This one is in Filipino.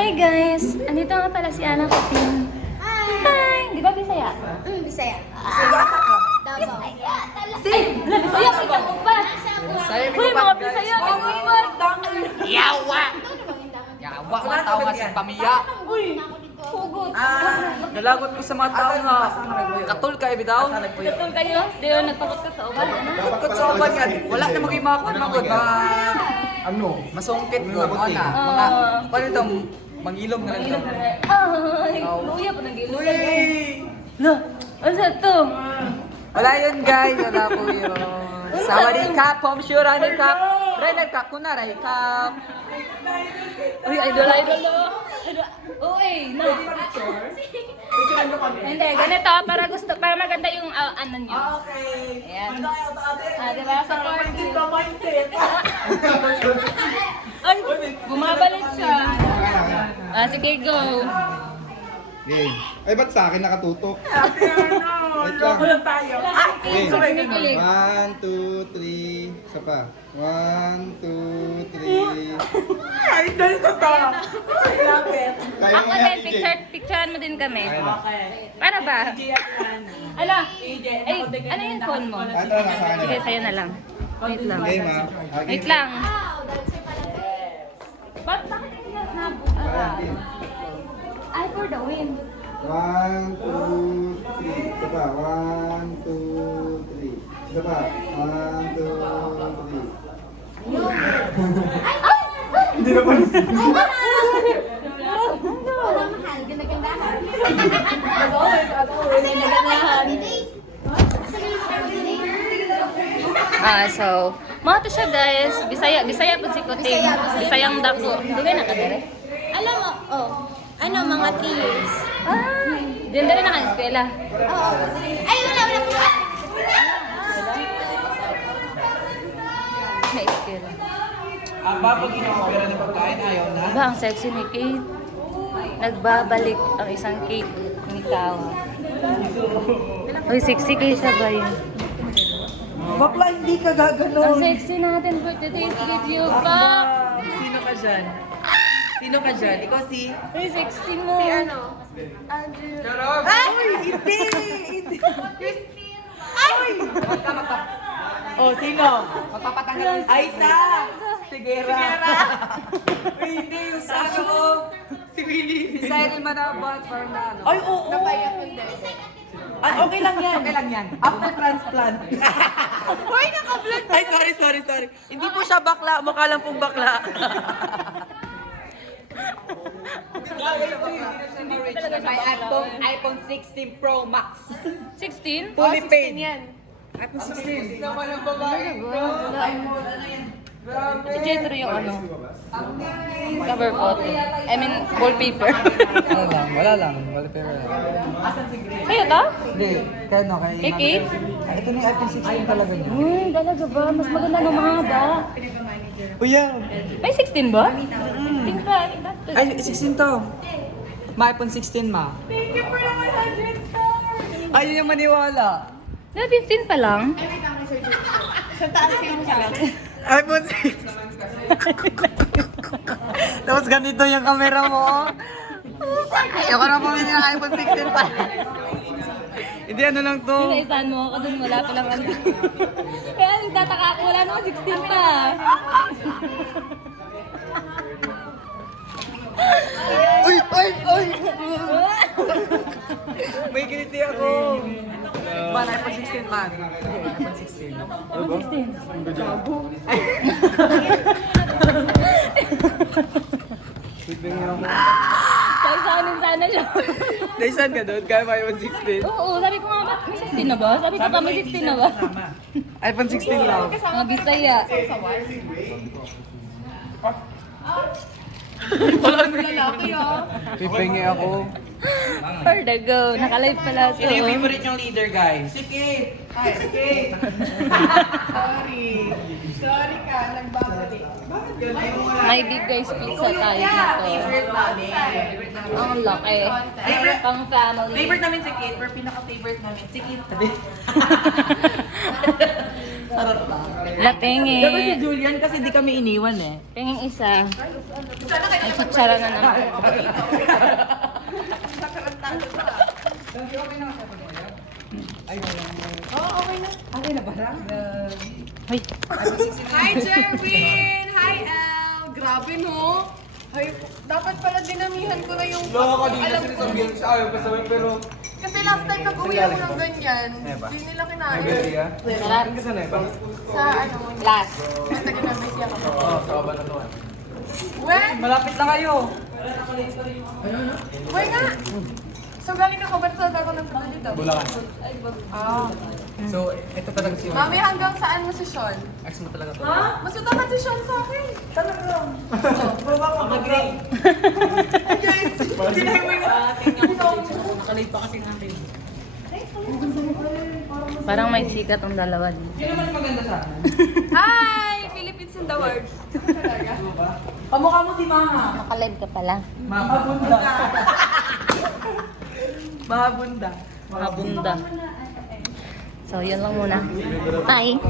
Hi guys! Andito nga pala si Ana Katin. Hi! Di ba Bisaya? Bisaya. Davao. Bisaya, kita mo pa! Uy, mga Bisaya, kamupan! Yawa! Yawa, mga tao nga sa pamiya. Uy! Hugot! Nalagot ko sa mga tao nga. Katul ka, bitaw. Katong kayo? Di ba nagpakot ka sa uban? Pagkot sa uban nga, wala na maging mga kunmagod. Masungkit ko. Mga, paano ito? Mangilom na lang ito. Ay! Luya pa nag-ilog. No! Ano sa ito? Wala yun guys, wala po yun. Sawadee kap, home sure, running kap. Running kap, kunara, kap. Uy, idol no? Uy, no! Hindi, ganito, para maganda yung ano nyo. Okay. Ayan. Diba? Supportive. Ay, bumabalik siya. Sige, go. Okay. Ay, ba't sa akin nakatutok? Wait lang. Okay. Kinikilig. 1, 2, 3. Isa pa. 1, 2, 3. Ay, dali ko to. Kaya Ako mo din, yan, picturean mo din kami. Okay. Paano ba? Ala, ay, ano yung phone mo? Ano na sa akin? Sige, sa'yo na lang. Wait lang. Game ha? Wait lang. Bakit hindi yan I for the win. 1, 2, 3. Isa pa. 1, 2, 3. Isa pa. 1, 2, 3. Hindi na pa. Wala mahal. Ganda-gandahan. Kasi naganahan. So, mga to siya guys. Bisaya po si Kote. Bisayang dako. Hindi kayo nakadere? Alam mo, mga 3 years. Diyan na rin naka-eskwela. Oo. Ay, wala po. Na-eskwela. Pag ino-opera ng pagkain, ayaw na. Diba ang sexy ni Kate? Nagbabalik ang isang Kate ni Kawa. Uy, sexy kayo sabay. Bakla, hindi ka gaganon. Ang sexy natin for today's video pa. Sino ka dyan? Sino ka dyan? Ikaw si? Uy, sexy mo. Si ano? Andrew. Ay! Hindi! Ay! Oh, sino? Magpapatanggal. Aisa! Sigera. Uy, hindi. Yung sa ano ko. Si Willie. Si Cyril Manabat. Ay, oo. Ay, okay lang yan. Okay lang yan. After transplant. Uy, naka-vlog. Ay, sorry. Hindi po siya bakla. Mukha lang pong bakla. May iPhone 16 Pro Max. 16? Fully paid. iPhone 16. Si Jetro yung ano? Cover photo. I mean, wallpaper. Wala lang. Wallpaper lang. Sa'yo to? Hindi, kaya no, kay Kay Kate? Ito na yung iPhone 16 talaga niya. Talaga ba? Mas maganda ng mga ba? Kuya! May 16 ba? Tingka. Ay, 16 to. May iPhone 16 ma. Thank you for the 100 stars! Ayaw niya maniwala. Na 15 pa lang? iPhone 6. Tapos ganito yung camera mo. Ayoko na bumili ng iPhone 16 pa. Hindi, ano lang to. Pinaisahan mo ako dun, wala pa lang ano. Kaya nagtataka ako, wala naman 16 pa. Uy! May kiniti ako. Man, iPhone 16 man. iPhone 16. Ano 16? Paisahanin sana lang. Naisan ka doon? Kaya may iPhone 16? Oo, sabi ko nga ba, may 16 na ba? Sabi ko pa, may 16 na ba? iPhone 16 lang. Mga Bisaya. Pipingi ako. For the go. Nakalive pala ito. Sino yung favorite yung leader, guys? Si Kate! Hi, si Kate! Sorry ka, nagbabalik. May big guys pizza tayo dito. Favorite namin. Ang laki. Pang family. Favorite namin si Kate, pero pinaka-favorite namin si Kate. La pengi. Dapat si Julian kasi di kami iniwan eh. Penging isa. May kutsara na naman. Uy, Hi, Jerwin! Hi, El! Grabe, no? Ay, dapat pala dinamihan ko na yung alam ko. Kasi last time nag-uwi ako ng ganyan, hindi nila kinain. sarap. Sa ano, Last. basta ginabisi ako. When? Malapit na kayo. Uy nga! So galing ka kabartad ako ng pala dito? Bulacan. Ah. So, ito talaga si Mami, hanggang saan mo si Sean? Ex mo talaga to. Ha? Mas utaman si Sean sa akin. Talaga. Baba ka mag-grade. Guys, dinahin mo yung Kalay pa kasi natin. Parang may sikat ang dalawa dito. Sino mas maganda sa akin? Hi! Philippines in the world. Talaga? Kamukha mo si Maha. Nakalive ka pala. Mahabunda. Mahabunda. Mga bunda. So, yun lang muna. Bye!